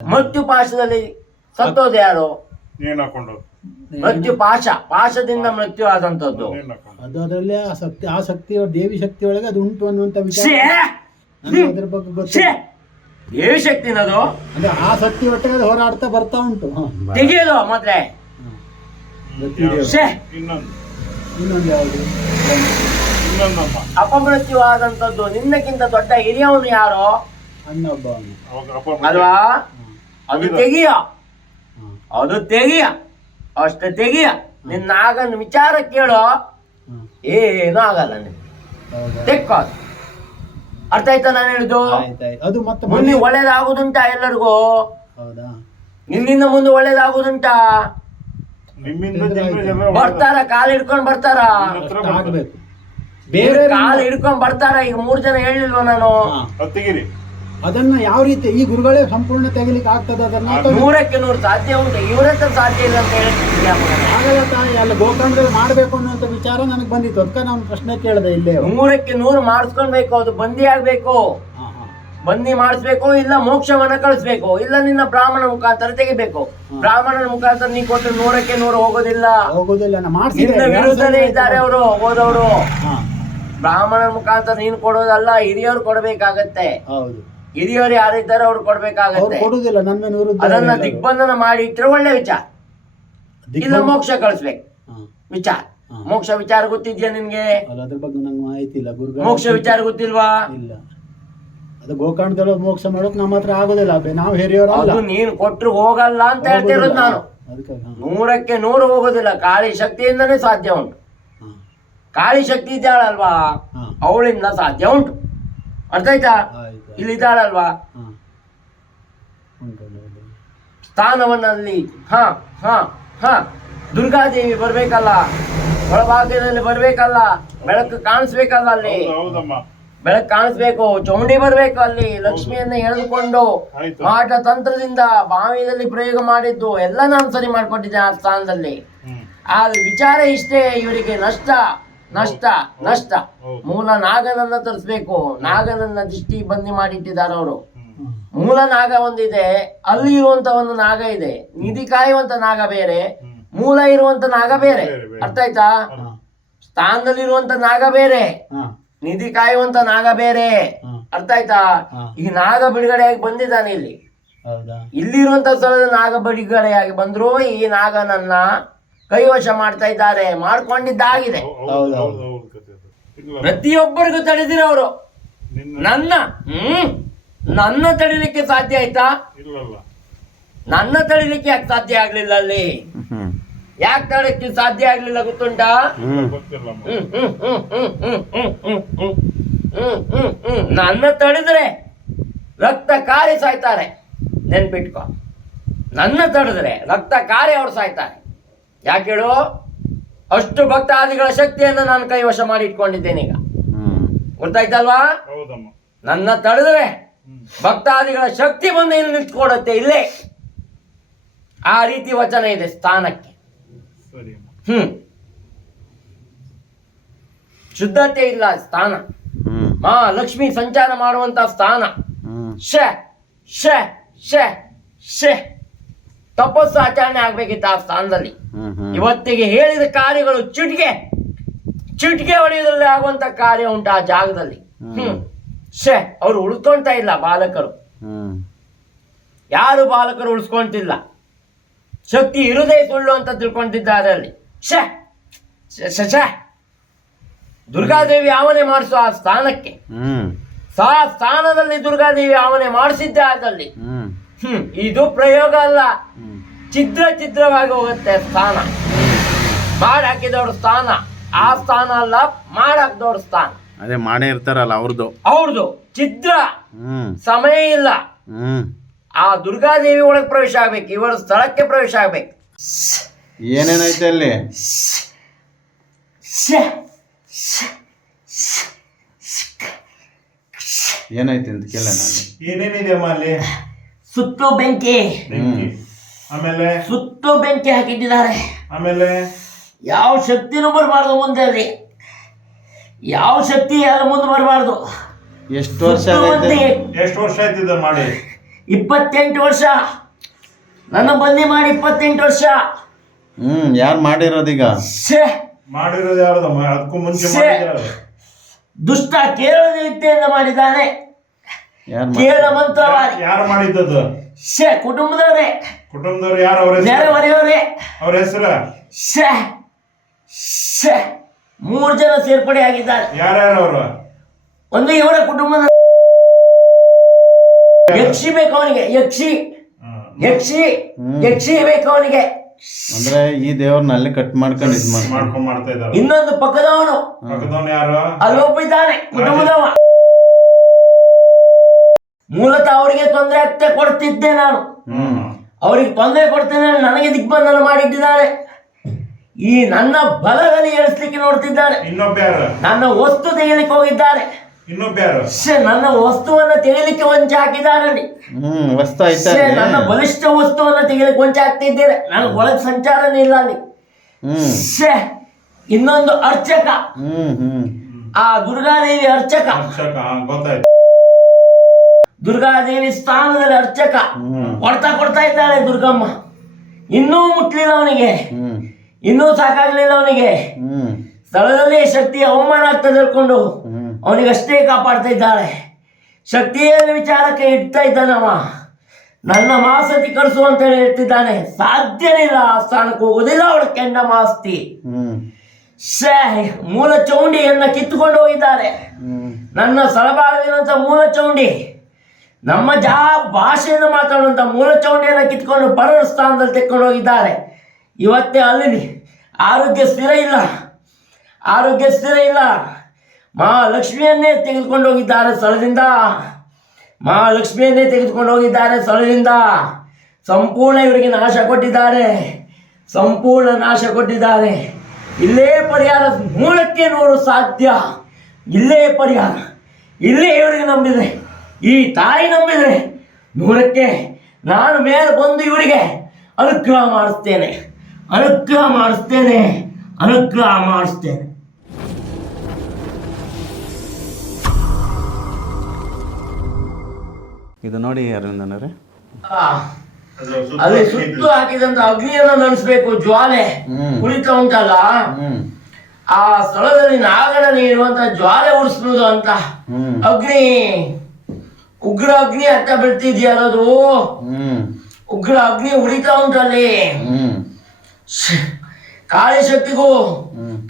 ಮೃತ್ಯು ಪಾಶದಲ್ಲಿ ಸತ್ತೋದು ಯಾರು? ಹಾಕೊಂಡು ಮೃತ್ಯು ಪಾಶ ಪಾಶದಿಂದ ಮೃತ್ಯು ಆದಂತದ್ದು. ಹಾಕೊಂಡು ಅದು ಅದರಲ್ಲಿ ಆ ಶಕ್ತಿ ಆ ಶಕ್ತಿ ದೇವಿ ಶಕ್ತಿ ಒಳಗೆ ಅದು ಉಂಟು ಅನ್ನುವಂತ ವಿಷಯ ಅದ್ರ ಬಗ್ಗೆ ಗೊತ್ತು ದೇವಿ ದೇವಿ ಶಕ್ತಿನದು ಅಂದ್ರೆ ಆ ಶಕ್ತಿ ಒಟ್ಟಿಗೆ ಅದು ಹೋರಾಡ್ತಾ ಬರ್ತಾ ಉಂಟು. ಹ. ತೆಗೆಯೋದು ಮೊದ್ಲೇ. ಗೊತ್ತಿದೆ! ಇನ್ನೊಂದು. ಇನ್ನೊಂದು ಯಾವುದು? ಇನ್ನೊಂದಮ್ಮ. ಅಪಮೃತ್ಯು ಆದಂತದ್ದು ನಿನ್ನಕ್ಕಿಂತ ದೊಡ್ಡ ಹಿರಿಯವನು ಯಾರು? ಅಣ್ಣ ಒಬ್ಬ ಅವನು ಅವಾಗ ಅಪ್ಪ ಅಲ್ವಾ? ಅದು ತೆಗಿಯ. ಅದು ತೆಗಿಯ. ಅಷ್ಟು ತೆಗಿಯ. ನಿನ್ನ ಆಗನ್ ವಿಚಾರ ಕೇಳೋ. ಏನು ಆಗಲ್ಲ ನಿನ್ ತೆಕ್ಕ. ಅರ್ಥ ಆಯ್ತಾ ನಾನು ಹೇಳಿದ್ದು ಅದು ಮತ್ತೆ ಮುಂದೆ ಒಳ್ಳೇದಾಗುದುಂಟ ಎಲ್ಲರಿಗೂ? ಹೌದಾ? ನಿನ್ನಿಂದ ಮುಂದೆ ಒಳ್ಳೇದಾಗುದುಂಟಾ? ಬರ್ತಾರ? ಕಾಲ್ ಹಿಡ್ಕೊಂಡ್ ಬರ್ತಾರ? ಬೇರೆ ಕಾಲ್ ಹಿಡ್ಕೊಂಡ್ ಬರ್ತಾರ? ಈಗ ಮೂರ್ ಜನ ಹೇಳಿಲ್ವ ನಾನು? ಅದನ್ನ ಯಾವ ರೀತಿ ಈ ಗುರುಗಳೇ ಸಂಪೂರ್ಣ ತೆಗಿಲಿಕ್ಕೆ ಆಗ್ತದೆ ಅದನ್ನ ನೂರಕ್ಕೆ ನೂರು ಸಾಧ್ಯ ಉಂಟು. ಇವರತ್ರ ಸಾಧ್ಯ ಇಲ್ಲ ಅಂತ ಹೇಳಿ? ಆಗಲ್ಲ ತಾಯಿ ಅಲ್ಲಿ ಗೋಕರ್ಣದಲ್ಲಿ ಮಾಡ್ಬೇಕು ಅನ್ನುವಂತ ವಿಚಾರ ನನಗೆ ಬಂದಿತ್ತು. ಅದಕ್ಕೆ ನಾನು ಪ್ರಶ್ನೆ ಕೇಳಿದೆ ಇಲ್ಲೇ. ನೂರಕ್ಕೆ ನೂರು ಮಾಡಿಸ್ಕೊಳ್ಬೇಕು. ಅದು ಬಂದಿ ಆಗ್ಬೇಕು. ಬಂದಿ ಮಾಡಿಸ್ಬೇಕು ಇಲ್ಲ ಮೋಕ್ಷವನ್ನ ಕಳಿಸ್ಬೇಕು ಇಲ್ಲ ನಿನ್ನ ಬ್ರಾಹ್ಮಣ ಮುಖಾಂತರ ತೆಗಿಬೇಕು. ಬ್ರಾಹ್ಮಣನ ಮುಖಾಂತರ ನೀ ಕೊಟ್ಟು ನೂರಕ್ಕೆ ನೂರು ಹೋಗೋದಿಲ್ಲ. ಹೋಗೋದಿಲ್ಲ ನಿನ್ನ ವಿರುದ್ಧನೇ ಇದ್ದಾರೆ ಅವರು ಹೋದವರು. ಬ್ರಾಹ್ಮಣ ಬ್ರಾಹ್ಮಣನ ಮುಖಾಂತರ ನೀನು ಕೊಡೋದಲ್ಲ ಹಿರಿಯವ್ರು ಕೊಡಬೇಕಾಗತ್ತೆ. ಹೌದು. ಹಿರಿಯರು ಯಾರಿದ್ದಾರೆ ಅವ್ರು ಕೊಡ್ಬೇಕಾಗುತ್ತೆ. ಕೊಡುದಿಲ್ಲ ನನ್ನ ಮೇಲೆ ವಿರುದ್ಧ ಅದನ್ನ ದಿಗ್ಬಂಧನ ಮಾಡಿ ಇಟ್ಟರೆ ಒಳ್ಳೆ ವಿಚಾರ. ಇಲ್ಲ ಮೋಕ್ಷ ಕಳಿಸ್ಬೇಕು. ವಿಚಾರ. ಮೋಕ್ಷ ವಿಚಾರ ಗೊತ್ತಿದ್ಯಾ ನಿನ್ಗೆ? ಅಲ್ಲ ಅದ್ರ ಬಗ್ಗೆ ನಂಗೆ ಮಾಹಿತಿ ಇಲ್ಲ ಗುರುಗಳು ಮೋಕ್ಷ ವಿಚಾರ ಗೊತ್ತಿಲ್ವಾ? ಇಲ್ಲ. ಅದು ಗೋಕರ್ಣದೊಳಗೆ ಮೋಕ್ಷ ಮಾಡೋಕ್ ನಮ್ಮ ಹತ್ರ ಆಗೋದಿಲ್ಲ ನಾವು ಹಿರಿಯವರು ಅದು ನೀನು ಕೊಟ್ಟರು ಹೋಗಲ್ಲ ಅಂತ ಹೇಳ್ತಿರೋದು ನಾನು. ನೂರಕ್ಕೆ ನೂರು ಹೋಗೋದಿಲ್ಲ ಕಾಳಿ ಶಕ್ತಿಯಿಂದನೇ ಸಾಧ್ಯ ಉಂಟು. ಕಾಳಿ ಶಕ್ತಿ ಇದ್ದಾಳಲ್ವಾ. ಅವಳಿಂದ ಸಾಧ್ಯ ಉಂಟು. ಅರ್ಥ ಆಯ್ತಾ? ಇಲ್ಲಿ ಇದ್ದಾಳಲ್ವಾ. ಸ್ಥಾನವನ್ನಲ್ಲಿ. ಹ ಹ ಹ. ದುರ್ಗಾದೇವಿ ಬರ್ಬೇಕಲ್ಲ. ಒಳಭಾಗದಲ್ಲಿ ಬರ್ಬೇಕಲ್ಲ. ಬೆಳಕು ಕಾಣಿಸ್ಬೇಕಲ್ಲ ಅಲ್ಲಿ. ಬೆಳಕು ಕಾಣಿಸ್ಬೇಕು. ಚೌಂಡಿ ಬರ್ಬೇಕು ಅಲ್ಲಿ. ಲಕ್ಷ್ಮಿಯನ್ನ ಎಳೆದುಕೊಂಡು ಮಾಟ ತಂತ್ರದಿಂದ ಬಾವಿಯಲ್ಲಿ ಪ್ರಯೋಗ ಮಾಡಿದ್ದು ಎಲ್ಲ ನಾನು ಸರಿ ಮಾಡ್ಕೊಟ್ಟಿದ್ದೆ ಆ ಸ್ಥಾನದಲ್ಲಿ. ಆ ವಿಚಾರ ಇಷ್ಟೇ ಇವರಿಗೆ ನಷ್ಟ. ನಷ್ಟ ನಷ್ಟ. ಮೂಲ ನಾಗನನ್ನ ತರಿಸ್ಬೇಕು. ನಾಗನನ್ನ ದೃಷ್ಟಿ ಬಂದಿ ಮಾಡಿಟ್ಟಿದ್ದಾರೆ ಅವರು. ಮೂಲ ನಾಗ ಒಂದಿದೆ ಅಲ್ಲಿ ಇರುವಂತ ಒಂದು ನಾಗ ಇದೆ. ನಿಧಿ ಕಾಯುವಂತ ನಾಗ ಬೇರೆ ಮೂಲ ಇರುವಂತ ನಾಗ ಬೇರೆ. ಅರ್ಥ ಆಯ್ತಾ? ಸ್ಥಾನದಲ್ಲಿ ಇರುವಂತ ನಾಗ ಬೇರೆ. ನಿಧಿ ಕಾಯುವಂತ ನಾಗ ಬೇರೆ. ಅರ್ಥ ಆಯ್ತಾ? ಈ ನಾಗ ಬಿಡುಗಡೆಯಾಗಿ ಬಂದಿದ್ದಾನೆ ಇಲ್ಲಿ. ಇಲ್ಲಿರುವಂತ ಸ್ಥಳದ ನಾಗ ಬಿಡುಗಡೆಯಾಗಿ ಬಂದ್ರು ಈ ನಾಗ ನನ್ನ ಕೈವಶ ಮಾಡ್ತಾ ಇದ್ದಾರೆ ಮಾಡ್ಕೊಂಡಿದ್ದಾಗಿದೆ ಪ್ರತಿಯೊಬ್ಬರಿಗೂ ತಡೆದಿರೋರು ನನ್ನ ಹ್ಮ್ ನನ್ನ ತಡಿಲಿಕ್ಕೆ ಸಾಧ್ಯ ಆಯ್ತಾ ನನ್ನ ತಡಿಲಿಕ್ಕೆ ಯಾಕೆ ಸಾಧ್ಯ ಆಗ್ಲಿಲ್ಲ ಅಲ್ಲಿ ಯಾಕೆ ತಡಕ್ಕೆ ಸಾಧ್ಯ ಆಗ್ಲಿಲ್ಲ ಗೊತ್ತುಂಟಾ ನನ್ನ ತಡೆದ್ರೆ ರಕ್ತ ಕಾರಿ ಸಾಯ್ತಾರೆ ನೆನ್ಪಿಟ್ಕೊ ನನ್ನ ತಡೆದ್ರೆ ರಕ್ತ ಕಾರಿ ಅವ್ರು ಸಾಯ್ತಾರೆ ಯಾಕೆ ಹೇಳು? ಅಷ್ಟು ಭಕ್ತಾದಿಗಳ ಶಕ್ತಿಯನ್ನು ನಾನು ಕೈವಶ ಮಾಡಿ ಇಟ್ಕೊಂಡಿದ್ದೇನೆ ಈಗ. ಗೊತ್ತಾಯ್ತಲ್ವಾ? ಹೌದಮ್ಮ. ನನ್ನ ತಡೆದ್ರೆ ಭಕ್ತಾದಿಗಳ ಶಕ್ತಿ ಬಂದು ಇಲ್ಲಿ ನಿಂತ್ಕೊಡತ್ತೆ ಇಲ್ಲೇ. ಆ ರೀತಿ ವಚನ ಇದೆ ಸ್ಥಾನಕ್ಕೆ. ಸರಿ ಅಮ್ಮ ಹ್ಮ್. ಶುದ್ಧತೆ ಇಲ್ಲ ಸ್ಥಾನ. ಮಾ ಲಕ್ಷ್ಮಿ ಸಂಚಾರ ಮಾಡುವಂತ ಸ್ಥಾನ. ಶ ಶ ಶ ಶ. ತಪಸ್ಸು ಆಚರಣೆ ಆಗ್ಬೇಕಿತ್ತು ಆ ಸ್ಥಾನದಲ್ಲಿ. ಇವತ್ತಿಗೆ ಹೇಳಿದ ಕಾರ್ಯಗಳು ಚಿಟಿಕೆ ಚಿಟಿಕೆ ಹೊಡೆಯೋದ್ರಲ್ಲಿ ಆಗುವಂತ ಕಾರ್ಯ ಉಂಟು ಆ ಜಾಗದಲ್ಲಿ. ಹ್ಮ್. ಶೇ ಅವ್ರು ಉಳ್ಕೊಂತ ಇಲ್ಲ ಬಾಲಕರು. ಯಾರು ಬಾಲಕರು ಉಳಿಸ್ಕೊಂತಿಲ್ಲ? ಶಕ್ತಿ ಇರುದೇ ಸುಳ್ಳು ಅಂತ ತಿಳ್ಕೊಂತಿದ್ದಾರೆ ಅಲ್ಲಿ ಶೇ ಶ- ಶ- ಶ. ದುರ್ಗಾದೇವಿ ಆವನೆ ಮಾಡಿಸು ಆ ಸ್ಥಾನಕ್ಕೆ. ಆ ಸ್ಥಾನದಲ್ಲಿ ದುರ್ಗಾದೇವಿ ಆವನೆ ಮಾಡಿಸಿದ್ದೆ ಅದರಲ್ಲಿ. ಹ್ಮ್. ಇದು ಪ್ರಯೋಗ ಅಲ್ಲ. ಚಿತ್ರ ಚಿತ್ರವಾಗಿ ಹೋಗುತ್ತೆ ಸ್ಥಾನ. ಮಾಡಿ ಹಾಕಿದವ್ರ ಸ್ಥಾನ. ಆ ಸ್ಥಾನ ಅಲ್ಲ ಮಾಡಿ ಹಾಕಿದವ್ರ ಸ್ಥಾನ. ಅದೇ ಮಾಡೇ ಇರ್ತಾರಲ್ಲ ಅವ್ರದ್ದು ಅವ್ರದ್ದು ಚಿತ್ರ ಹ್ಮ್. ಸಮಯ ಇಲ್ಲ. ಹ್ಮ್. ಆ ದುರ್ಗಾದೇವಿ ಒಳಗೆ ಪ್ರವೇಶ ಆಗ್ಬೇಕು ಇವರ ಸ್ಥಳಕ್ಕೆ ಪ್ರವೇಶ ಆಗ್ಬೇಕು. ಏನೇನೈತೆ ಅಲ್ಲಿ? ಏನಾಯ್ತು ಏನೈತೆ ಅಂತ ಕೇಳ ನಾನು ಏನೇನಿದೆ ಅಮ್ಮ ಅಲ್ಲಿ? ಸುತ್ತು ಬೆಂಕಿ. ಬೆಂಕಿ. ಆಮೇಲೆ ಸುತ್ತು ಬೆಂಕಿ ಹಾಕಿಟ್ಟಿದ್ದಾರೆ. ಆಮೇಲೆ ಯಾವ ಶಕ್ತಿನೂ ಬರಬಾರ್ದು ಮುಂದೆ ಅಲ್ಲಿ ಯಾವ ಶಕ್ತಿ ಅಲ್ಲಿ ಮುಂದೆ ಬರಬಾರ್ದು. ಎಷ್ಟು ವರ್ಷ ಎಷ್ಟು ವರ್ಷ ಆಯ್ತಿದ್ದ ಮಾಡಿ? ಇಪ್ಪತ್ತೆಂಟು ವರ್ಷ. ನನ್ನ ಬನ್ನಿ ಮಾಡಿ ಇಪ್ಪತ್ತೆಂಟು ವರ್ಷ. ಹ್ಮ್ ಯಾರು ಮಾಡಿರೋದೀಗ? ಛೇ. ಮಾಡಿರೋದು ಯಾರ್ದು? ಅದಕ್ಕೂ ಮುಂಚೆ ದುಷ್ಟ ಕೇರಳದ ವಿದ್ಯೆಯಿಂದ ಮಾಡಿದ್ದಾನೆ. ಯಾರು ಕೇರಳ ಮಂತ್ರವಾದಿ. ಯಾರು ಮಾಡಿದ್ದದು? ಶೇ ಕುಟುಂಬದವ್ರೆ. ಕುಟುಂಬದವ್ರು ಯಾರು ಅವ್ರ ಹೆಸರು? ನೆರೆಹೊರೆಯವರೇ ಅವ್ರ ಹೆಸರು? ಶೇ ಶೇ ಮೂರು ಜನ ಸೇರ್ಪಡೆ ಆಗಿದ್ದಾರೆ. ಯಾರ್ಯಾರು ಅವರು? ಒಂದು ಇವರ ಕುಟುಂಬದ ಯಕ್ಷಿ ಬೇಕು ಅವನಿಗೆ ಯಕ್ಷಿ. ಯಕ್ಷಿ ಯಕ್ಷಿ ಬೇಕು ಅವನಿಗೆ. ಅಂದ್ರೆ ಈ ದೇವ್ರನ್ನ ಅಲ್ಲಿ ಕಟ್ ಮಾಡ್ಕೊಂಡು ಇದು ಮಾಡಿ ಮಾಡ್ಕೊಂಡ್ ಮಾಡ್ತಾ ಇದ್ದಾರೆ. ಇನ್ನೊಂದು ಪಕ್ಕದವನು. ಪಕ್ಕದವನು ಯಾರು? ಅಲ್ಲೊಬ್ಬ ಇದ್ದಾನೆ ಕುಟುಂಬದವ. ಮೂಲತಃ ಅವರಿಗೆ ತೊಂದರೆ ಆಗ್ತಾ ಕೊಡ್ತಿದ್ದೆ ನಾನು. ಅವರಿಗೆ ತೊಂದರೆ ಕೊಡ್ತೇನೆ ನನಗೆ ದಿಗ್ಬಂಧನ ಮಾಡಿಟ್ಟಿದ್ದಾರೆ. ಈ ನನ್ನ ಬಲದಲ್ಲಿ ಎಳಿಸ್ಲಿಕ್ಕೆ ನೋಡ್ತಿದ್ದಾರೆ. ನನ್ನ ವಸ್ತು ತೆಗಿಲಿಕ್ಕೆ ಹೋಗಿದ್ದಾರೆ. ನನ್ನ ವಸ್ತುವನ್ನ ತೆಗಿಲಿಕ್ಕೆ ವಂಚ ಹಾಕಿದ್ದಾರೆ ನನ್ನ ಬಲಿಷ್ಠ ವಸ್ತುವನ್ನ ತೆಗಿಲಿಕ್ಕೆ ವಂಚ ಹಾಕ್ತಿದ್ದೇನೆ ನನ್ನ ಒಳಗೆ ಸಂಚಾರನೇ ಇಲ್ಲ ಅಲ್ಲಿ. ಇನ್ನೊಂದು ಅರ್ಚಕ. ಆ ದುರ್ಗಾದೇವಿ ಅರ್ಚಕ. ಗೊತ್ತಾಯ್ತು. ದುರ್ಗಾದೇವಿ ಸ್ಥಾನದಲ್ಲಿ ಅರ್ಚಕ. ಕೊಡ್ತಾ ಕೊಡ್ತಾ ಇದ್ದಾಳೆ ದುರ್ಗಮ್ಮ. ಇನ್ನೂ ಮುಟ್ಲಿಲ್ಲ ಅವನಿಗೆ. ಇನ್ನೂ ಸಾಕಾಗ್ಲಿಲ್ಲ ಅವನಿಗೆ. ಸ್ಥಳದಲ್ಲಿ ಶಕ್ತಿ ಅವಮಾನ ಹ್ಮ್. ಅವನಿಗಷ್ಟೇ ಕಾಪಾಡ್ತಾ ಇದ್ದಾಳೆ. ಶಕ್ತಿಯ ವಿಚಾರಕ್ಕೆ ಇಡ್ತಾ ಇದ್ದಾನವ ನನ್ನ ಮಾಸತಿ ಕಳಿಸು ಅಂತ ಹೇಳಿ ಹೇಳ್ತಿದ್ದಾನೆ. ಸಾಧ್ಯನೇ ಇಲ್ಲ ಆ ಸ್ಥಾನಕ್ಕೆ ಹೋಗುದಿಲ್ಲ ಅವಳ ಕೆಂಡ ಮಾಸ್ತಿ. ಮೂಲ ಚೌಂಡಿಯನ್ನ ಕಿತ್ತುಕೊಂಡು ಹೋಗಿದ್ದಾರೆ. ನನ್ನ ಸಲಭಾಗದಿರುವಂಥ ಮೂಲ ಚೌಂಡಿ. ನಮ್ಮ ಜಾ ಭಾಷೆಯನ್ನು ಮಾತಾಡುವಂಥ ಮೂಲ ಚೌಂಡಿಯನ್ನು ಕಿತ್ಕೊಂಡು ಪರರ ಸ್ಥಾನದಲ್ಲಿ ತೆಕ್ಕೊಂಡು ಹೋಗಿದ್ದಾರೆ. ಇವತ್ತೇ ಅಲ್ಲಿ ಆರೋಗ್ಯ ಸ್ಥಿರ ಇಲ್ಲ. ಆರೋಗ್ಯ ಸ್ಥಿರ ಇಲ್ಲ. ಮಹಾಲಕ್ಷ್ಮಿಯನ್ನೇ ತೆಗೆದುಕೊಂಡು ಹೋಗಿದ್ದಾರೆ ಸ್ಥಳದಿಂದ. ಮಹಾಲಕ್ಷ್ಮಿಯನ್ನೇ ತೆಗೆದುಕೊಂಡು ಹೋಗಿದ್ದಾರೆ ಸ್ಥಳದಿಂದ. ಸಂಪೂರ್ಣ ಇವರಿಗೆ ನಾಶ ಕೊಟ್ಟಿದ್ದಾರೆ. ಸಂಪೂರ್ಣ ನಾಶ ಕೊಟ್ಟಿದ್ದಾರೆ. ಇಲ್ಲೇ ಪರಿಹಾರ ಮೂಲಕ್ಕೆ ನೋಡು ಸಾಧ್ಯ. ಇಲ್ಲೇ ಪರಿಹಾರ. ಇಲ್ಲೇ ಇವರಿಗೆ ನಂಬಿದೆ. ಈ ತಾಯಿ ನಂಬಿದರೆ ನೂರಕ್ಕೆ ನಾನು ಮೇಲೆ ಬಂದು ಇವರಿಗೆ ಅನುಗ್ರಹ ಮಾಡಿಸ್ತೇನೆ. ಅನುಗ್ರಹ ಮಾಡಿಸ್ತೇನೆ. ಅನುಗ್ರಹ ಮಾಡಿಸ್ತೇನೆ. ಇದು ನೋಡಿ ಅರವಿಂದನವ್ರೆ ಆ, ಅದು ಸುತ್ತ ಅಲ್ಲಿ ಸುತ್ತು ಹಾಕಿದಂತ ಅಗ್ನಿಯನ್ನು ನಡೆಸಬೇಕು ಜ್ವಾಲೆ ಹ್ಮ್. ಕುಳಿತ ಉಂಟಲ್ಲ? ಹ್ಮ್. ಆ ಸ್ಥಳದಲ್ಲಿ ನಾಗರಲ್ಲಿ ಇರುವಂತ ಜ್ವಾಲೆ ಉಡಿಸ್ಬೋದು ಅಂತ ಅಗ್ನಿ ಉಗ್ರ ಅಗ್ನಿ ಅಂತ ಬೀಳ್ತಿದ್ಯಲ್ಲ ಅದು ಹ್ಮ್. ಉಗ್ರ ಅಗ್ನಿ ಉಳಿತಾ ಉಂಟಲ್ಲಿ. ಕಾಳಿ ಶಕ್ತಿಗೂ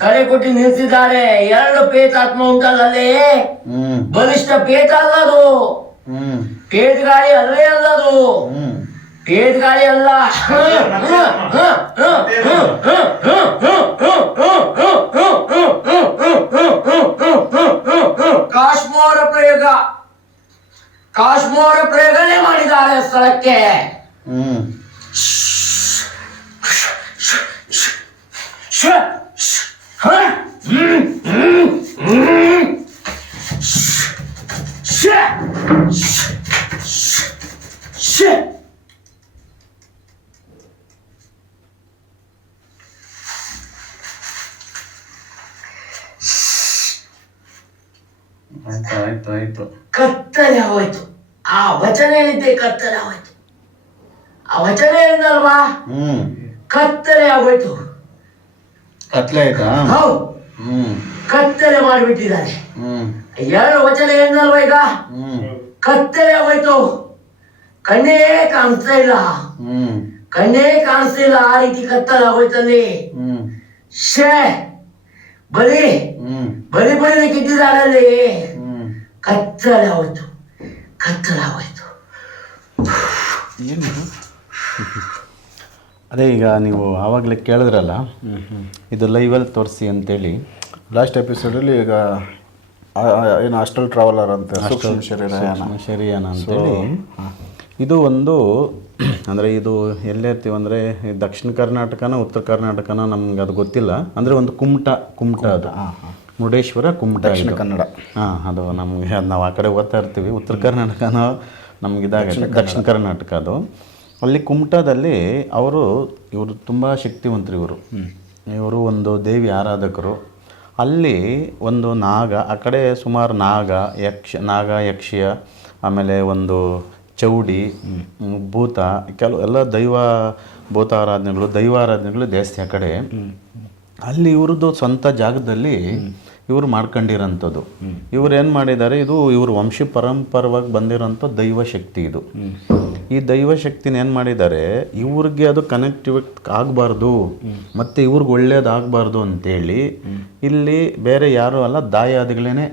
ತಲೆ ಕೊಟ್ಟು ನಿಲ್ಸಿದ್ದಾರೆ. ಎರಡು ಪೇತಾತ್ಮ ಉಂಟಲ್ಲ ಅಲ್ಲಿ? ಬಲಿಷ್ಠ ಪೇತ ಅಲ್ಲದು ಪೇಟ್ ಗಾಳಿ ಅಲ್ಲೇ ಅಲ್ಲದು ಗಾಳಿ ಅಲ್ಲ. ಕಾಶ್ಮೋರ ಪ್ರಯೋಗ. ಕಾಶ್ಮೋರ ಪ್ರಯೋಗನೇ ಮಾಡಿದ್ದಾರೆ ಸ್ಥಳಕ್ಕೆ ಹ್ಮ್ ಶ್ಶ, ಶ್ಶ, ಹ, ಹ್ಮ್, ಹ್ಮ್, ಹ್ಮ್. ಶ್ಶ, ಶ್ಶ, ಶ್ಶ, ಶ್ಶ. ಆಯ್ತು ಆಯ್ತು ಆಯ್ತು ಕತ್ತಲೆ ಹೋಯ್ತು ಆ ವಚನ ಹೇಳಿದ್ದೆ ಕತ್ತಲೆ ಹೋಯ್ತು ಆ ವಚನ ಹೇಳಿದಲ್ವಾ ಹ್ಮ್ ಕತ್ತಲೆ ಆಗೋಯ್ತು ಕತ್ಲೆ ಆಯ್ತಾ ಹೌದು ಹ್ಮ್ ಕತ್ತಲೆ ಮಾಡಿಬಿಟ್ಟಿದ್ದಾರೆ ಹ್ಮ್ ಎರಡು ವಚನ ಹೇಳಿದಲ್ವಾ ಈಗ ಹ್ಮ್ ಕತ್ತಲೆ ಆಗೋಯ್ತು ಕಣ್ಣೇ ಕಾಣಿಸ್ತಾ ಇಲ್ಲ ಹ್ಮ್ ಕಣ್ಣೇ ಕಾಣಿಸ್ತಿಲ್ಲ ಆ ರೀತಿ ಕತ್ತಲೆ ಆಗೋಯ್ತಲ್ಲಿ ಹ್ಮ್ ಶೇ ಬಲಿ ಹ್ಮ್ ಬಲಿ ಬಲಿಲಿಕ್ಕೆ ಇಟ್ಟಿದ್ದಾರೆ ಅಲ್ಲಿ ಹ್ಮ್ ಕತ್ತಲೆ ಆಗೋಯ್ತು ಏನು ಅದೇ ಈಗ ನೀವು ಆವಾಗಲೇ ಕೇಳಿದ್ರಲ್ಲ ಇದು ಲೈವಲ್ಲಿ ತೋರಿಸಿ ಅಂತೇಳಿ. ಲಾಸ್ಟ್ ಎಪಿಸೋಡಲ್ಲಿ ಈಗ ಆ- ಆ- ಏನು ಹಾಸ್ಟೆಲ್ ಟ್ರಾವೆಲರ್ ಅಂತ ಸೂಕ್ಷ್ಮ ಅಂತೇಳಿ. ಇದು ಒಂದು ಅಂದರೆ ಇದು ಎಲ್ಲೇ ಇರ್ತೀವಿ ಅಂದರೆ ದಕ್ಷಿಣ ಕರ್ನಾಟಕನ ಉತ್ತರ ಕರ್ನಾಟಕನ ನಮ್ಗೆ ಅದು ಗೊತ್ತಿಲ್ಲ. ಅಂದರೆ ಒಂದು ಕುಮಟ ಕುಮಟ ಅದು. ಮುರುಡೇಶ್ವರ ಕುಮಟ ದಕ್ಷಿಣ ಕನ್ನಡ. ಹಾಂ ಅದು ನಮಗೆ ಅದು ನಾವು ಆ ಕಡೆ ಓದ್ತಾ ಇರ್ತೀವಿ. ಉತ್ತರ ಕರ್ನಾಟಕನ ನಮ್ಗೆ ಇದಾಗುತ್ತೆ. ದಕ್ಷಿಣ ಕರ್ನಾಟಕ ಅದು. ಅಲ್ಲಿ ಕುಮಟದಲ್ಲಿ ಅವರು ಇವರು ತುಂಬ ಶಕ್ತಿವಂತರು ಇವರು. ಇವರು ಒಂದು ದೇವಿ ಆರಾಧಕರು. ಅಲ್ಲಿ ಒಂದು ನಾಗ ಆ ಕಡೆ ಸುಮಾರು ನಾಗ ಯಕ್ಷ ನಾಗ ಯಕ್ಷಿಯ ಆಮೇಲೆ ಒಂದು ಚೌಡಿ ಭೂತ ಕೆಲವು ಎಲ್ಲ ದೈವ ಭೂತ ಆರಾಧನೆಗಳು ದೈವ ಆರಾಧನೆಗಳು ಜಾಸ್ತಿ ಆ ಕಡೆ. ಅಲ್ಲಿ ಇವ್ರದ್ದು ಸ್ವಂತ ಜಾಗದಲ್ಲಿ ಇವರು ಮಾಡ್ಕೊಂಡಿರೋಂಥದ್ದು. ಇವರು ಏನು ಮಾಡಿದ್ದಾರೆ ಇದು ಇವರು ವಂಶ ಪರಂಪರವಾಗಿ ಬಂದಿರೋಂಥ ದೈವ ಶಕ್ತಿ ಇದು. ಈ ದೈವ ಶಕ್ತಿನ ಏನು ಮಾಡಿದ್ದಾರೆ ಇವ್ರಿಗೆ ಅದು ಕನೆಕ್ಟಿವಿಟ್ ಆಗಬಾರ್ದು ಮತ್ತು ಇವ್ರಿಗೆ ಒಳ್ಳೇದಾಗಬಾರ್ದು ಅಂತೇಳಿ ಇಲ್ಲಿ ಬೇರೆ ಯಾರು ಅಲ್ಲ ದಾಯಾದಿಗಳೇನೆ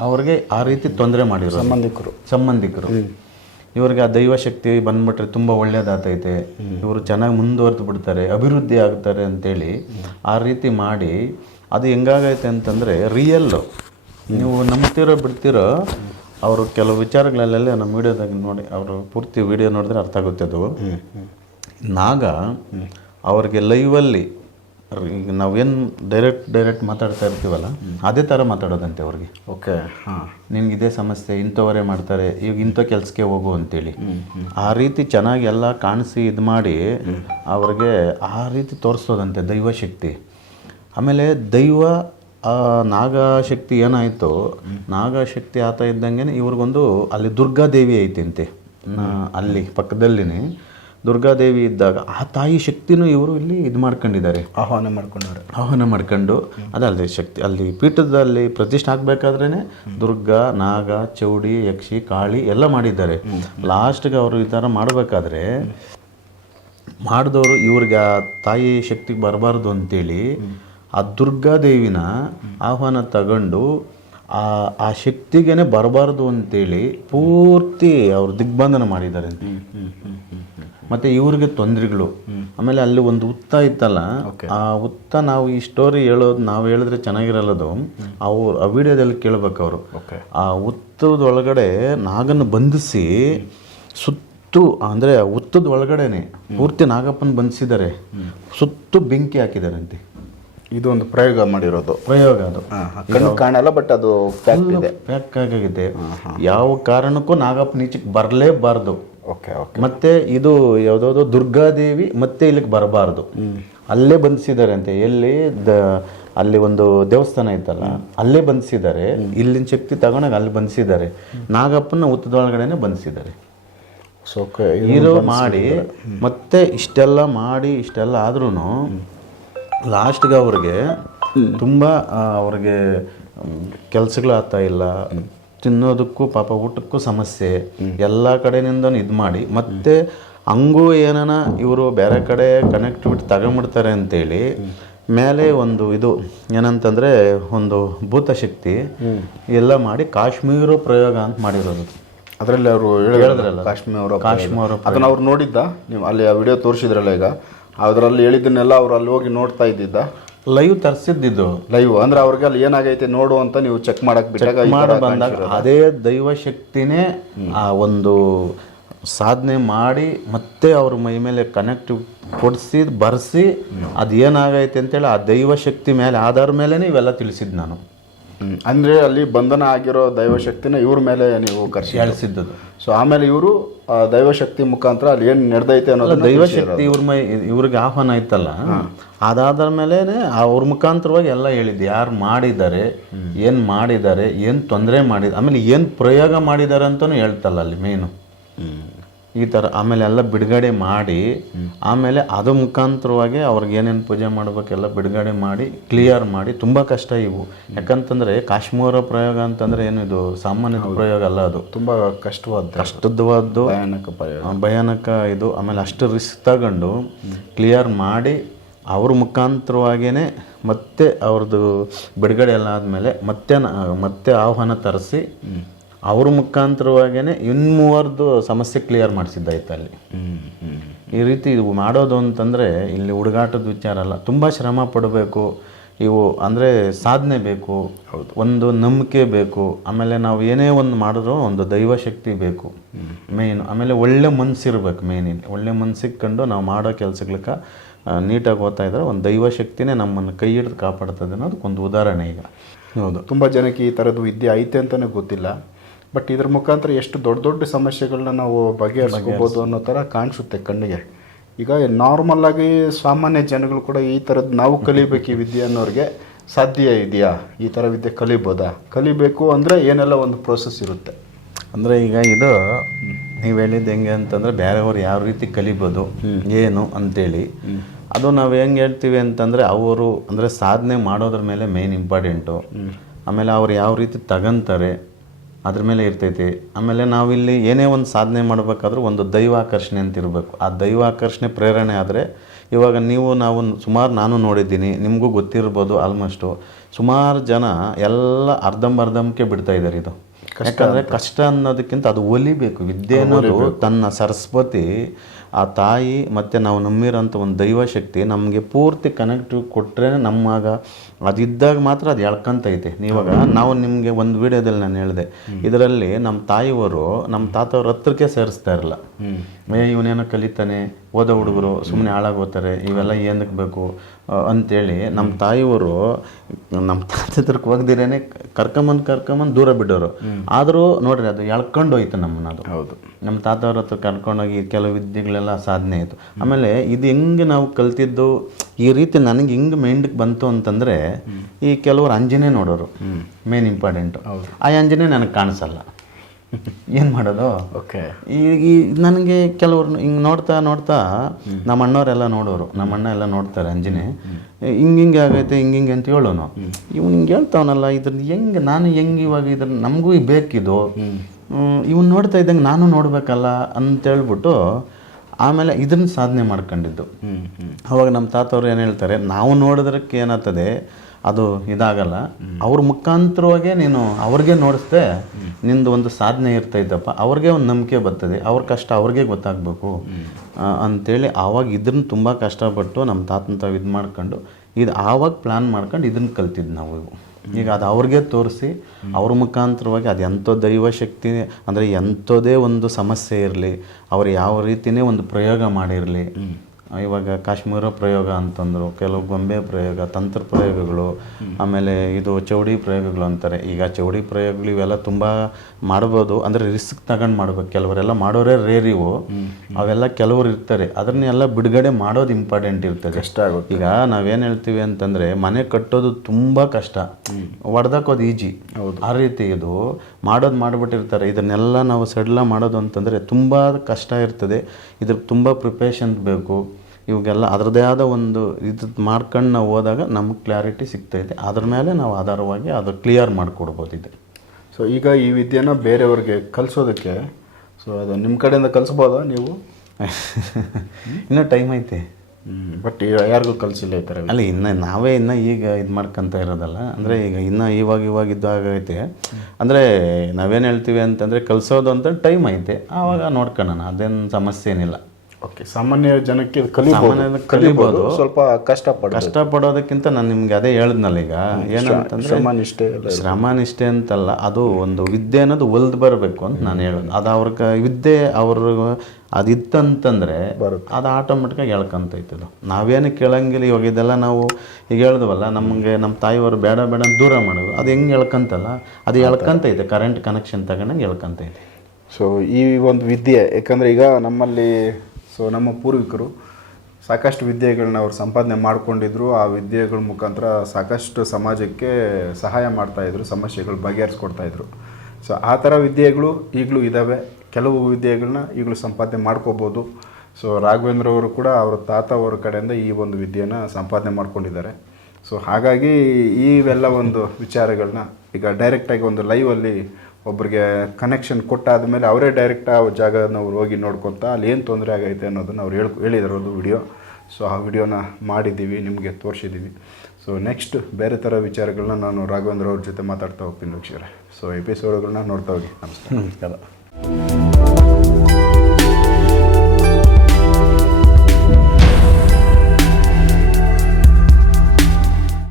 ಅವ್ರಿಗೆ ಆ ರೀತಿ ತೊಂದರೆ ಮಾಡಿರೋ ಸಂಬಂಧಿಕರು. ಸಂಬಂಧಿಕರು. ಇವ್ರಿಗೆ ಆ ದೈವ ಶಕ್ತಿ ಬಂದ್ಬಿಟ್ರೆ ತುಂಬ ಒಳ್ಳೇದಾಗ್ತೈತೆ ಇವರು ಚೆನ್ನಾಗಿ ಮುಂದುವರೆದು ಬಿಡ್ತಾರೆ ಅಭಿವೃದ್ಧಿ ಆಗ್ತಾರೆ ಅಂತೇಳಿ ಆ ರೀತಿ ಮಾಡಿ ಅದು ಹೆಂಗಾಗೈತೆ ಅಂತಂದರೆ ರಿಯಲ್ಲು ನೀವು ನಂಬ್ತಿರೋ ಬಿಡ್ತಿರೋ ಅವರು ಕೆಲವು ವಿಚಾರಗಳಲ್ಲೆಲ್ಲ ನಮ್ಮ ವೀಡಿಯೋದಾಗ ನೋಡಿ ಅವರು ಪೂರ್ತಿ ವಿಡಿಯೋ ನೋಡಿದ್ರೆ ಅರ್ಥ ಆಗುತ್ತೆ ಅದು. ನಾಗ ಅವ್ರಿಗೆ ಲೈವಲ್ಲಿ ಈಗ ನಾವೇನು ಡೈರೆಕ್ಟ್ ಡೈರೆಕ್ಟ್ ಮಾತಾಡ್ತಾ ಇರ್ತೀವಲ್ಲ ಅದೇ ಥರ ಮಾತಾಡೋದಂತೆ ಅವ್ರಿಗೆ. ಓಕೆ ಹಾಂ. ನಿನ್ಗೆ ಇದೇ ಸಮಸ್ಯೆ ಇಂಥವರೇ ಮಾಡ್ತಾರೆ ಈಗ ಇಂಥ ಕೆಲಸಕ್ಕೆ ಹೋಗು ಅಂತೇಳಿ. ಆ ರೀತಿ ಚೆನ್ನಾಗಿ ಎಲ್ಲ ಕಾಣಿಸಿ ಇದು ಮಾಡಿ ಅವ್ರಿಗೆ ಆ ರೀತಿ ತೋರಿಸೋದಂತೆ ದೈವಶಕ್ತಿ ಆಮೇಲೆ ದೈವ ಆ ನಾಗಶಕ್ತಿ ಏನಾಯಿತು ನಾಗಶಕ್ತಿ ಆತ ಇದ್ದಂಗೆ ಇವ್ರಿಗೊಂದು ಅಲ್ಲಿ ದುರ್ಗಾದೇವಿ ಐತಂತೆ. ಅಲ್ಲಿ ಪಕ್ಕದಲ್ಲಿನೇ. ದುರ್ಗಾದೇವಿ ಇದ್ದಾಗ ಆ ತಾಯಿ ಶಕ್ತಿನೂ ಇವರು ಇಲ್ಲಿ ಇದು ಮಾಡ್ಕೊಂಡಿದ್ದಾರೆ. ಆಹ್ವಾನ ಮಾಡ್ಕೊಂಡವ್ರೆ. ಆಹ್ವಾನ ಮಾಡ್ಕೊಂಡು ಅದಲ್ಲದೆ ಶಕ್ತಿ ಅಲ್ಲಿ ಪೀಠದಲ್ಲಿ ಪ್ರತಿಷ್ಠೆ ಆಗ್ಬೇಕಾದ್ರೇ ದುರ್ಗಾ ನಾಗ ಚೌಡಿ ಯಕ್ಷಿ ಕಾಳಿ ಎಲ್ಲ ಮಾಡಿದ್ದಾರೆ. ಲಾಸ್ಟ್ಗೆ ಅವರು ಈ ಥರ ಮಾಡಬೇಕಾದ್ರೆ ಮಾಡಿದವರು ಇವ್ರಿಗೆ ಆ ತಾಯಿ ಶಕ್ತಿಗೆ ಬರಬಾರ್ದು ಅಂತೇಳಿ ಆ ದುರ್ಗಾದೇವಿನ ಆಹ್ವಾನ ತಗೊಂಡು ಆ ಆ ಶಕ್ತಿಗೇನೆ ಬರಬಾರ್ದು ಅಂತೇಳಿ ಪೂರ್ತಿ ಅವರು ದಿಗ್ಬಂಧನ ಮಾಡಿದ್ದಾರೆ ಅಂತ. ಮತ್ತು ಇವ್ರಿಗೆ ತೊಂದರೆಗಳು. ಆಮೇಲೆ ಅಲ್ಲಿ ಒಂದು ಉತ್ತ ಇತ್ತಲ್ಲ ಆ ಉತ್ತ ನಾವು ಈ ಸ್ಟೋರಿ ಹೇಳೋದು ನಾವು ಹೇಳಿದ್ರೆ ಚೆನ್ನಾಗಿರಲ್ಲದು. ಅವ್ರು ಆ ವಿಡಿಯೋದಲ್ಲಿ ಕೇಳ್ಬೇಕು ಅವರು. ಆ ಉತ್ತದ ಒಳಗಡೆ ನಾಗನ್ನು ಬಂಧಿಸಿ ಸುತ್ತು ಅಂದರೆ ಆ ಉತ್ತದ ಒಳಗಡೆನೆ ಪೂರ್ತಿ ನಾಗಪ್ಪನ ಬಂಧಿಸಿದ್ದಾರೆ. ಸುತ್ತು ಬೆಂಕಿ ಹಾಕಿದಾರಂತೆ. ಇದು ಒಂದು ಪ್ರಯೋಗ ಮಾಡಿರೋದು. ಪ್ರಯೋಗ ಅದು. ಕಣ್ಣು ಕಾಣಲ್ಲ ಬಟ್ ಅದು ಇದೆ. ಪ್ಯಾಕ್ ಆಗಿದೆ ಯಾವ ಕಾರಣಕ್ಕೂ ನಾಗಪ್ಪನ ಈಚೆಗೆ ಬರಲೇಬಾರ್ದು. Okay okay. ಮತ್ತೆ ಇದು ಯಾವುದಾದ್ರು ದುರ್ಗಾದೇವಿ ಮತ್ತೆ ಇಲ್ಲಿಗೆ ಬರಬಾರ್ದು. ಅಲ್ಲೇ ಬಂಧಿಸಿದ್ದಾರೆ ಅಂತೆ. ಎಲ್ಲಿ? ದ ಅಲ್ಲಿ ಒಂದು ದೇವಸ್ಥಾನ ಇತ್ತಲ್ಲ ಅಲ್ಲೇ ಬಂಧಿಸಿದ್ದಾರೆ. ಇಲ್ಲಿನ ಶಕ್ತಿ ತಗೊಂಡಾಗ ಅಲ್ಲಿ ಬಂಧಿಸಿದ್ದಾರೆ. ನಾಗಪ್ಪನ ಉತ್ತದೊಳಗಡೆನೆ ಬಂಧಿಸಿದ್ದಾರೆ. ಸೊ ಇದು ಮಾಡಿ ಮತ್ತೆ ಇಷ್ಟೆಲ್ಲ ಮಾಡಿ ಇಷ್ಟೆಲ್ಲ ಆದ್ರೂ ಲಾಸ್ಟ್ಗೆ ಅವ್ರಿಗೆ ತುಂಬ ಅವ್ರಿಗೆ ಕೆಲಸಗಳು ಆಗ್ತಾ ಇಲ್ಲ. ತಿನ್ನೋದಕ್ಕೂ ಪಾಪ ಊಟಕ್ಕೂ ಸಮಸ್ಯೆ. ಎಲ್ಲ ಕಡೆಯಿಂದ ಇದು ಮಾಡಿ. ಮತ್ತೆ ಹಂಗೂ ಏನನ ಇವರು ಬೇರೆ ಕಡೆ ಕನೆಕ್ಟಿವಿಟಿ ತಗೊಂಬಿಡ್ತಾರೆ ಅಂತೇಳಿ ಮೇಲೆ ಒಂದು ಇದು ಏನಂತಂದರೆ ಒಂದು ಭೂತಶಕ್ತಿ ಎಲ್ಲ ಮಾಡಿ ಕಾಶ್ಮೀರ ಪ್ರಯೋಗ ಅಂತ ಮಾಡಿರೋದು. ಅದರಲ್ಲಿ ಅವರು ಹೇಳಿದ್ರಲ್ಲ ಕಾಶ್ಮೀರ ಕಾಶ್ಮೀರ ಅದನ್ನ ಅವ್ರು ನೋಡಿದ್ದ? ನೀವು ಅಲ್ಲಿ ಆ ವಿಡಿಯೋ ತೋರಿಸಿದ್ರಲ್ಲ ಈಗ? ಅದರಲ್ಲಿ ಹೇಳಿದ್ದನ್ನೆಲ್ಲ ಅವ್ರು ಅಲ್ಲಿ ಹೋಗಿ ನೋಡ್ತಾ ಇದ್ದಿದ್ದ ಲೈವ್ ತರಿಸಿದ್ದು ಲೈವ್ ಅಂದ್ರೆ ಅವ್ರಿಗೆ ಅಲ್ಲಿ ಏನಾಗೈತೆ ನೋಡು ಅಂತ ನೀವು ಚೆಕ್ ಮಾಡಕ್ ಬಿಟ್ಟಾಗ ಈ ಮಾಡಿ ಬಂದಾಗ ಕಾಣಿಸಿರೋದು. ಅದೇ ದೈವ ಶಕ್ತಿನೇ ಆ ಒಂದು ಸಾಧನೆ ಮಾಡಿ ಮತ್ತೆ ಅವ್ರ ಮೈ ಮೇಲೆ ಕನೆಕ್ಟ್ ಕೊಡಿಸಿ ಬರೆಸಿ ಅದು ಏನಾಗೈತೆ ಅಂತೇಳಿ ಆ ದೈವ ಶಕ್ತಿ ಮೇಲೆ ಆಧಾರ ಮೇಲೇ ಇವೆಲ್ಲ ತಿಳಿಸಿದ್ದು ನಾನು. ಅಂದ್ರೆ ಅಲ್ಲಿ ಬಂಧನ ಆಗಿರೋ ದೈವಶಕ್ತಿನ ಇವ್ರ ಮೇಲೆ ನೀವು ಕರ್ಸಿ ಹೇಳಿಸಿದ್ದದು ಸೊ ಆಮೇಲೆ ಇವರು ದೈವಶಕ್ತಿ ಮುಖಾಂತರ ಅಲ್ಲಿ ಏನ್ ನಡೆದೈತೆ ಅನ್ನೋದು ದೈವಶಕ್ತಿ ಇವ್ರ ಮೈ ಇವ್ರಿಗೆ ಆಹ್ವಾನ ಆಯ್ತಲ್ಲ ಅದಾದ ಮೇಲೆ ಅವ್ರ ಮುಖಾಂತರವಾಗಿ ಎಲ್ಲ ಹೇಳಿದ್ದು. ಯಾರು ಮಾಡಿದ್ದಾರೆ ಏನು ಮಾಡಿದ್ದಾರೆ ಏನು ತೊಂದರೆ ಮಾಡಿದ ಆಮೇಲೆ ಏನು ಪ್ರಯೋಗ ಮಾಡಿದ್ದಾರೆ ಅಂತಲೂ ಹೇಳ್ತಲ್ಲ ಅಲ್ಲಿ ಮೇನು ಈ ಥರ ಆಮೇಲೆ ಎಲ್ಲ ಬಿಡುಗಡೆ ಮಾಡಿ ಆಮೇಲೆ ಅದು ಮುಖಾಂತರವಾಗಿ ಅವ್ರಿಗೆ ಏನೇನು ಪೂಜೆ ಮಾಡಬೇಕೆಲ್ಲ ಬಿಡುಗಡೆ ಮಾಡಿ ಕ್ಲಿಯರ್ ಮಾಡಿ ತುಂಬ ಕಷ್ಟ ಇವು. ಯಾಕಂತಂದರೆ ಕಾಶ್ಮೀರ ಪ್ರಯೋಗ ಅಂತಂದರೆ ಏನು ಇದು ಸಾಮಾನ್ಯ ಪ್ರಯೋಗ ಅಲ್ಲ ಅದು. ತುಂಬ ಕಷ್ಟವಾದ ಕಷ್ಟದವಾದ್ದು ಭಯಾನಕ ಪ್ರಯೋಗ. ಭಯಾನಕ ಇದು. ಆಮೇಲೆ ಅಷ್ಟು ರಿಸ್ಕ್ ತಗೊಂಡು ಕ್ಲಿಯರ್ ಮಾಡಿ ಅವ್ರ ಮುಖಾಂತರವಾಗಿಯೇ ಮತ್ತೆ ಅವ್ರದ್ದು ಬಿಡುಗಡೆ ಎಲ್ಲ ಆದಮೇಲೆ ಮತ್ತೆ ಮತ್ತೆ ಆಹ್ವಾನ ತರಿಸಿ ಅವ್ರ ಮುಖಾಂತರವಾಗಿಯೇ ಇನ್ಮೂವರ್ದು ಸಮಸ್ಯೆ ಕ್ಲಿಯರ್ ಮಾಡಿಸಿದ್ದಾಯ್ತು ಅಲ್ಲಿ. ಈ ರೀತಿ ಇದು ಮಾಡೋದು ಅಂತಂದರೆ ಇಲ್ಲಿ ಹುಡುಗಾಟದ ವಿಚಾರ ಅಲ್ಲ. ತುಂಬ ಶ್ರಮ ಪಡಬೇಕು. ಇವು ಅಂದರೆ ಸಾಧನೆ ಬೇಕು. ಒಂದು ನಂಬಿಕೆ ಬೇಕು. ಆಮೇಲೆ ನಾವು ಏನೇ ಒಂದು ಮಾಡಿದ್ರು ಒಂದು ದೈವಶಕ್ತಿ ಬೇಕು. ಮೇಯ್ನು ಆಮೇಲೆ ಒಳ್ಳೆ ಮನಸ್ಸಿರ್ಬೇಕು ಮೇನ್ ಇಲ್ಲಿ. ಒಳ್ಳೆ ಮನಸ್ಸಿಕ್ಕೊಂಡು ನಾವು ಮಾಡೋ ಕೆಲಸಗಳಿಗೆ ನೀಟಾಗಿ ಓದ್ತಾ ಇದ್ರೆ ಒಂದು ದೈವಶಕ್ತಿನೇ ನಮ್ಮನ್ನು ಕೈ ಹಿಡಿದು ಕಾಪಾಡ್ತದೆ ಅನ್ನೋದಕ್ಕೊಂದು ಉದಾಹರಣೆ ಈಗ. ಹೌದು. ತುಂಬ ಜನಕ್ಕೆ ಈ ಥರದ್ದು ವಿದ್ಯೆ ಐತೆ ಅಂತಲೇ ಗೊತ್ತಿಲ್ಲ. ಬಟ್ ಇದ್ರ ಮುಖಾಂತರ ಎಷ್ಟು ದೊಡ್ಡ ದೊಡ್ಡ ಸಮಸ್ಯೆಗಳನ್ನ ನಾವು ಬಗೆಹರಿಸ್ಕೋಬೋದು ಅನ್ನೋ ಥರ ಕಾಣಿಸುತ್ತೆ ಕಣ್ಣಿಗೆ. ಈಗ ನಾರ್ಮಲ್ ಆಗಿ ಸಾಮಾನ್ಯ ಜನಗಳು ಕೂಡ ಈ ಥರದ್ದು ನಾವು ಕಲಿಬೇಕು ಈ ವಿದ್ಯೆ ಅನ್ನೋರಿಗೆ ಸಾಧ್ಯ ಇದೆಯಾ? ಈ ಥರ ವಿದ್ಯೆ ಕಲಿಬೋದಾ? ಕಲಿಬೇಕು ಅಂದರೆ ಏನೆಲ್ಲ ಒಂದು ಪ್ರೋಸೆಸ್ ಇರುತ್ತೆ? ಅಂದರೆ ಈಗ ಇದು ನೀವು ಹೇಳಿದ್ದು ಹೆಂಗೆ ಅಂತಂದರೆ ಬೇರೆಯವರು ಯಾವ ರೀತಿ ಕಲಿಬೋದು ಏನು ಅಂತೇಳಿ. ಅದು ನಾವು ಹೆಂಗೆ ಹೇಳ್ತೀವಿ ಅಂತಂದರೆ ಅವರು ಅಂದರೆ ಸಾಧನೆ ಮಾಡೋದ್ರ ಮೇಲೆ ಮೇನ್ ಇಂಪಾರ್ಟೆಂಟು ಆಮೇಲೆ ಅವ್ರು ಯಾವ ರೀತಿ ತಗಂತಾರೆ ಅದ್ರ ಮೇಲೆ ಇರ್ತೈತಿ. ಆಮೇಲೆ ನಾವಿಲ್ಲಿ ಏನೇ ಒಂದು ಸಾಧನೆ ಮಾಡಬೇಕಾದ್ರೂ ಒಂದು ದೈವಾಕರ್ಷಣೆ ಅಂತ ಇರಬೇಕು. ಆ ದೈವಾಕರ್ಷಣೆ ಪ್ರೇರಣೆ ಆದರೆ ಇವಾಗ ನೀವು ನಾವು ಸುಮಾರು ನಾನು ನೋಡಿದ್ದೀನಿ ನಿಮಗೂ ಗೊತ್ತಿರ್ಬೋದು ಆಲ್ಮೋಸ್ಟು ಸುಮಾರು ಜನ ಎಲ್ಲ ಅರ್ಧಂಬರ್ಧಂಕೆ ಬಿಡ್ತಾ ಇದ್ದಾರೆ ಇದು. ಯಾಕಂದರೆ ಕಷ್ಟ ಅನ್ನೋದಕ್ಕಿಂತ ಅದು ಒಲಿಬೇಕು. ವಿದ್ಯೆ ಅನ್ನೋದು ತನ್ನ ಸರಸ್ವತಿ ಆ ತಾಯಿ ಮತ್ತು ನಾವು ನಂಬಿರೋಂಥ ಒಂದು ದೈವಶಕ್ತಿ ನಮಗೆ ಪೂರ್ತಿ ಕನೆಕ್ಟಿವ್ ಕೊಟ್ಟರೆ ನಮ್ಮಾಗ ಅದಿದ್ದಾಗ ಮಾತ್ರ ಅದು ಎಳ್ಕೊಂತೈತೆ. ಇವಾಗ ನಾವು ನಿಮಗೆ ಒಂದು ವಿಡಿಯೋದಲ್ಲಿ ನಾನು ಹೇಳಿದೆ ಇದರಲ್ಲಿ ನಮ್ಮ ತಾಯಿಯವರು ನಮ್ಮ ತಾತವ್ರ ಹತ್ರಕ್ಕೆ ಸೇರಿಸ್ತಾ ಇರಲ್ಲ. ಏ ಇವನೇನೋ ಕಲಿತಾನೆ ಓದೋ ಹುಡುಗರು ಸುಮ್ಮನೆ ಹಾಳಾಗೋತಾರೆ ಇವೆಲ್ಲ ಏನಕ್ಕೆ ಬೇಕು? ಅಂತ ಅಂತೇಳಿ ನಮ್ಮ ತಾಯಿಯವರು ನಮ್ಮ ತಾತ ಹತ್ರಕ್ಕೆ ಹೋಗ್ದಿರೇನೆ ಕರ್ಕೊಂಬಂದು ಕರ್ಕೊಂಬಂದು ದೂರ ಬಿಡೋರು. ಆದರೂ ನೋಡ್ರಿ ಅದು ಎಳ್ಕೊಂಡು ಹೋಯ್ತು ನಮ್ಮನ್ನ ಅದು. ಹೌದು. ನಮ್ಮ ತಾತವ್ರ ಹತ್ರ ಕರ್ಕೊಂಡೋಗಿ ಕೆಲವು ವಿದ್ಯೆಗಳೆಲ್ಲ ಸಾಧನೆ ಆಯಿತು. ಆಮೇಲೆ ಇದು ಹೆಂಗೆ ನಾವು ಕಲ್ತಿದ್ದು ಈ ರೀತಿ ನನಗೆ ಹೆಂಗೆ ಮೈಂಡಿಗೆ ಬಂತು ಅಂತಂದರೆ ಈ ಕೆಲವರು ಅಂಜನೇ ನೋಡೋರು. ಮೇನ್ ಇಂಪಾರ್ಟೆಂಟು ಆ ಅಂಜನೆ ನನಗೆ ಕಾಣಿಸಲ್ಲ. ಏನು ಮಾಡೋದು? ಓಕೆ. ಈಗ ಈ ನನಗೆ ಕೆಲವ್ರು ಹಿಂಗೆ ನೋಡ್ತಾ ನೋಡ್ತಾ ನಮ್ಮ ಅಣ್ಣವರೆಲ್ಲ ನೋಡೋರು. ನಮ್ಮ ಅಣ್ಣ ಎಲ್ಲ ನೋಡ್ತಾರೆ ಅಂಜನೆ. ಹಿಂಗೆ ಹಿಂಗೆ ಆಗೈತೆ ಹಿಂಗೆ ಹಿಂಗೆ ಅಂತ ಹೇಳೋನು. ಇವ್ನು ಹಿಂಗೆ ಹೇಳ್ತಾವನಲ್ಲ ಇದ್ರದ್ದು ಹೆಂಗೆ ನಾನು ಹೆಂಗೆ ಇವಾಗ ಇದ್ರ ನಮಗೂ ಬೇಕಿದು ಇವ್ನು ನೋಡ್ತಾ ಇದ್ದಂಗೆ ನಾನು ನೋಡಬೇಕಲ್ಲ ಅಂತೇಳ್ಬಿಟ್ಟು ಆಮೇಲೆ ಇದನ್ನ ಸಾಧನೆ ಮಾಡ್ಕೊಂಡಿದ್ದು. ಅವಾಗ ನಮ್ಮ ತಾತವ್ರು ಏನು ಹೇಳ್ತಾರೆ ನಾವು ನೋಡಿದ್ರಕ್ಕೆ ಏನಾಗ್ತದೆ ಅದು ಇದಾಗಲ್ಲ. ಅವ್ರ ಮುಖಾಂತರವಾಗೇ ನೀನು ಅವ್ರಿಗೆ ನೋಡಿಸ್ದೆ ನಿಂದು ಒಂದು ಸಾಧನೆ ಇರ್ತೈತಪ್ಪ ಅವ್ರಿಗೆ ಒಂದು ನಂಬಿಕೆ ಬರ್ತದೆ. ಅವ್ರ ಕಷ್ಟ ಅವ್ರಿಗೆ ಗೊತ್ತಾಗಬೇಕು. ಅಂತೇಳಿ ಆವಾಗ ಇದನ್ನ ತುಂಬ ಕಷ್ಟಪಟ್ಟು ನಮ್ಮ ತಾತನ ತಾವು ಇದು ಮಾಡ್ಕೊಂಡು ಇದು ಆವಾಗ ಪ್ಲ್ಯಾನ್ ಮಾಡ್ಕೊಂಡು ಇದನ್ನು ಕಲ್ತಿದ್ದು ನಾವು ಇವು. ಈಗ ಅದು ಅವ್ರಿಗೆ ತೋರಿಸಿ, ಅವ್ರ ಮುಖಾಂತರವಾಗಿ ಅದು ಎಂಥ ದೈವ ಶಕ್ತಿ, ಅಂದರೆ ಎಂಥದೇ ಒಂದು ಸಮಸ್ಯೆ ಇರಲಿ, ಅವ್ರು ಯಾವ ರೀತಿನೇ ಒಂದು ಪ್ರಯೋಗ ಮಾಡಿರಲಿ ಇವಾಗ ಕಾಶ್ಮೀರ ಪ್ರಯೋಗ ಅಂತಂದರು ಕೆಲವು ಗೊಂಬೆ ಪ್ರಯೋಗ ತಂತ್ರ ಪ್ರಯೋಗಗಳು ಆಮೇಲೆ ಇದು ಚೌಡಿ ಪ್ರಯೋಗಗಳು ಅಂತಾರೆ. ಈಗ ಚೌಡಿ ಪ್ರಯೋಗಗಳು ಇವೆಲ್ಲ ತುಂಬ ಮಾಡ್ಬೋದು ಅಂದರೆ ರಿಸ್ಕ್ ತಗೊಂಡು ಮಾಡ್ಬೇಕು. ಕೆಲವರೆಲ್ಲ ಮಾಡೋರೇ ರೇರ್ ಇವು. ಅವೆಲ್ಲ ಕೆಲವರು ಇರ್ತಾರೆ. ಅದನ್ನೆಲ್ಲ ಬಿಡುಗಡೆ ಮಾಡೋದು ಇಂಪಾರ್ಟೆಂಟ್ ಇರ್ತದೆ. ಕಷ್ಟ ಆಗುತ್ತೆ. ಈಗ ನಾವೇನು ಹೇಳ್ತೀವಿ ಅಂತಂದರೆ ಮನೆ ಕಟ್ಟೋದು ತುಂಬ ಕಷ್ಟ. ಹೊಡೆದಾಕೋದು ಈಜಿ. ಆ ರೀತಿ ಇದು ಮಾಡೋದು ಮಾಡಿಬಿಟ್ಟಿರ್ತಾರೆ. ಇದನ್ನೆಲ್ಲ ನಾವು ಸಡ್ಲ ಮಾಡೋದು ಅಂತಂದರೆ ತುಂಬ ಕಷ್ಟ ಇರ್ತದೆ. ಇದ್ರ ತುಂಬ ಪ್ರಿಪ್ರೇಷನ್ ಬೇಕು. ಇವಾಗೆಲ್ಲ ಅದರದೇ ಆದ ಒಂದು ಇದು ಮಾಡ್ಕೊಂಡು ನಾವು ಹೋದಾಗ ನಮ್ಗೆ ಕ್ಲಾರಿಟಿ ಸಿಗ್ತೈತೆ ಅದ್ರ ಮೇಲೆ ನಾವು ಆಧಾರವಾಗಿ ಅದು ಕ್ಲಿಯರ್ ಮಾಡಿಕೊಡ್ಬೋದಿದೆ ಸೊ ಈಗ ಈ ವಿದ್ಯೆನ ಬೇರೆಯವ್ರಿಗೆ ಕಲಿಸೋದಕ್ಕೆ ಸೊ ಅದು ನಿಮ್ಮ ಕಡೆಯಿಂದ ಕಲಿಸ್ಬೋದಾ ನೀವು? ಇನ್ನೂ ಟೈಮ್ ಐತೆ. ಬಟ್ ಯಾರಿಗೂ ಕಲಿಸಿಲ್ಲ ಈ ಥರ ಅಲ್ಲ ಇನ್ನು ನಾವೇ ಇನ್ನು ಈಗ ಇದು ಮಾಡ್ಕೊಂತ ಇರೋದಲ್ಲ ಅಂದರೆ ಈಗ ಇನ್ನು ಇವಾಗ ಇವಾಗ ಇದ್ದಾಗೈತೆ ಅಂದರೆ ನಾವೇನು ಹೇಳ್ತೀವಿ ಅಂತಂದರೆ ಕಲಿಸೋದು ಅಂತ ಟೈಮ್ ಐತೆ. ಆವಾಗ ನೋಡ್ಕೊಳ್ಳೋಣ ಅದೇನು ಸಮಸ್ಯೆ ಏನಿಲ್ಲ ಓಕೆ ಸಾಮಾನ್ಯ ಜನಕ್ಕೆ ಕಲಿಬಹುದು ಕಲಿಬಹುದು ಸಾಮಾನ್ಯ ಕಲಿಬೋದು. ಸ್ವಲ್ಪ ಕಷ್ಟಪಡ ಕಷ್ಟಪಡೋದಕ್ಕಿಂತ ನಾನು ನಿಮ್ಗೆ ಅದೇ ಹೇಳ್ದ್ನಲ್ಲ ಈಗ. ಏನಂತಂದ್ರೆ ಶ್ರಮನಿಷ್ಠೆ ಶ್ರಮನಿಷ್ಠೆ ಅಂತಲ್ಲ ಅದು ಒಂದು ವಿದ್ಯೆ ಅನ್ನೋದು ಒಲ್ದು ಬರಬೇಕು ಅಂತ ನಾನು ಹೇಳೋದು. ಅದು ಅವ್ರಿಗೆ ವಿದ್ಯೆ ಅವ್ರ ಅದಿತ್ತಂತಂದ್ರೆ ಅದು ಆಟೋಮೆಟಿಕಾಗಿ ಎಳ್ಕೊಂತೈತೆ ಅದು. ನಾವೇನು ಕೇಳಂಗಿಲ್ಲ ಇವಾಗ ಇದೆಲ್ಲ ನಾವು ಈಗ ಹೇಳಿದ್ವಲ್ಲ ನಮಗೆ ನಮ್ಮ ತಾಯಿಯವರು ಬೇಡ ಬೇಡ ಅಂತ ದೂರ ಮಾಡೋದು. ಅದು ಹೆಂಗೆ ಹೇಳ್ಕೊಂತಲ್ಲ ಅದು ಎಳ್ಕೊಂತೈತೆ ಕರೆಂಟ್ ಕನೆಕ್ಷನ್ ತಗೊಂಡಂಗೆ ಎಳ್ಕೊಂತೈತೆ. ಸೊ ಈ ಒಂದು ವಿದ್ಯೆ ಯಾಕಂದ್ರೆ ಈಗ ನಮ್ಮಲ್ಲಿ ಸೊ ನಮ್ಮ ಪೂರ್ವಿಕರು ಸಾಕಷ್ಟು ವಿದ್ಯೆಗಳನ್ನ ಅವ್ರು ಸಂಪಾದನೆ ಮಾಡ್ಕೊಂಡಿದ್ರು. ಆ ವಿದ್ಯೆಗಳ ಮುಖಾಂತರ ಸಾಕಷ್ಟು ಸಮಾಜಕ್ಕೆ ಸಹಾಯ ಮಾಡ್ತಾಯಿದ್ರು ಸಮಸ್ಯೆಗಳು ಬಗೆಹರಿಸ್ಕೊಡ್ತಾಯಿದ್ರು ಸೊ ಆ ಥರ ವಿದ್ಯೆಗಳು ಈಗಲೂ ಇದ್ದಾವೆ ಕೆಲವು ವಿದ್ಯೆಗಳನ್ನ ಈಗಲೂ ಸಂಪಾದನೆ ಮಾಡ್ಕೋಬೋದು. ಸೊ ರಾಘವೇಂದ್ರ ಅವರು ಕೂಡ ಅವರ ತಾತ ಅವರ ಕಡೆಯಿಂದ ಈ ಒಂದು ವಿದ್ಯೆಯನ್ನು ಸಂಪಾದನೆ ಮಾಡ್ಕೊಂಡಿದ್ದಾರೆ. ಸೊ ಹಾಗಾಗಿ ಇವೆಲ್ಲ ಒಂದು ವಿಚಾರಗಳನ್ನ ಈಗ ಡೈರೆಕ್ಟಾಗಿ ಒಂದು ಲೈವಲ್ಲಿ ಒಬ್ಬರಿಗೆ ಕನೆಕ್ಷನ್ ಕೊಟ್ಟಾದ ಮೇಲೆ ಅವರೇ ಡೈರೆಕ್ಟ್ ಆ ಜಾಗನ ಅವ್ರು ಹೋಗಿ ನೋಡ್ಕೊತ ಅಲ್ಲಿ ಏನು ತೊಂದರೆ ಆಗೈತೆ ಅನ್ನೋದನ್ನು ಅವ್ರು ಹೇಳ್ ಒಂದು ವಿಡಿಯೋ ಸೊ ಆ ವಿಡಿಯೋನ ಮಾಡಿದ್ದೀವಿ, ನಿಮಗೆ ತೋರಿಸಿದ್ದೀವಿ. ಸೊ ನೆಕ್ಸ್ಟ್ ಬೇರೆ ಥರ ವಿಚಾರಗಳನ್ನ ನಾನು ರಾಘವೇಂದ್ರ ಅವ್ರ ಜೊತೆ ಮಾತಾಡ್ತಾ ಹೋಗ್ತೀನಿ ವೀಕ್ಷಕರೇ. ಸೊ ಎಪಿಸೋಡ್ಗಳನ್ನ ನೋಡ್ತಾ ಹೋಗಿ. ನಮಸ್ಕಾರ.